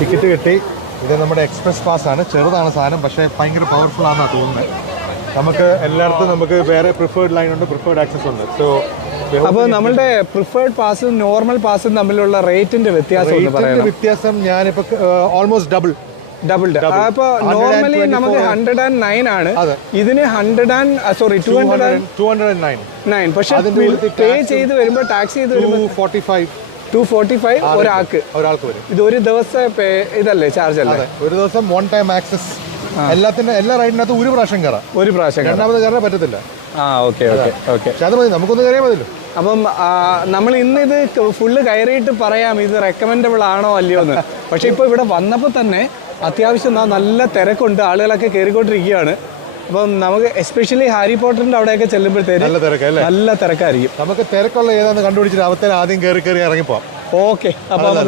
Ticket കിട്ടി. ഇത് നമ്മുടെ എക്സ്പ്രസ് പാസ് ആണ്. ചെറുതാണ് സാധനം, പക്ഷേ ഭയങ്കര പവർഫുൾ ആണെന്നാണ് തോന്നുന്നത്. നമുക്ക് എല്ലായിടത്തും നമുക്ക് വേറെ പ്രിഫേർഡ് ലൈൻ ഉണ്ട്, പ്രിഫേർഡ് ആക്സസ് ഉണ്ട്. സോ അപ്പോൾ നമ്മളുടെ പ്രിഫേർഡ് പാസും നോർമൽ പാസും തമ്മിലുള്ള റേറ്റിന്റെ വ്യത്യാസം ഞാനിപ്പോൾ ഓൾമോസ്റ്റ് ഡബിൾ. അപ്പോൾ നോർമലി നമുക്ക് 109 ആണ്, ഇതിന് 209. പക്ഷെ പേ ചെയ്ത് വരുമ്പോൾ ടാക്സ് ചെയ്ത് വരുമ്പോൾ 245 ഒരാൾക്ക് വരും. ഇത് ഒരു ദിവസം ഇതല്ലേ ചാർജ് അല്ലേ? ഒരു ദിവസം 1 ടൈം ആക്സസ്. എല്ലാ റൈഡിനകത്തും ഒരു പ്രാവശ്യം കയറാം. രണ്ടാമത് കയറാൻ പറ്റത്തില്ല. ഓക്കെ. അത് മതി, നമുക്കൊന്ന് കയറിയാൽ മതിയല്ലോ. അപ്പം നമ്മൾ ഇന്ന് ഇത് ഫുള്ള് കയറിയിട്ട് പറയാം ഇത് റെക്കമെൻഡബിൾ ആണോ അല്ലയോ എന്ന്. പക്ഷെ ഇപ്പോൾ ഇവിടെ വന്നപ്പോൾ തന്നെ അത്യാവശ്യം നല്ല തിരക്കുണ്ട്, ആളുകളൊക്കെ കയറിക്കൊണ്ടിരിക്കുകയാണ്. അപ്പം നമുക്ക് എസ്പെഷ്യലി ഹാരി പോട്ടറിന്റെ അവിടെയൊക്കെ ചെല്ലുമ്പോഴത്തേക്ക് നല്ല തിരക്കായിരിക്കും. നമുക്ക് തിരക്കുള്ള ഏതാണെന്ന് കണ്ടുപിടിച്ചിട്ട് അവത്തേൽ ആദ്യം കയറി ഇറങ്ങിപ്പോവാം. ഓക്കെ, അപ്പോൾ അവിടെ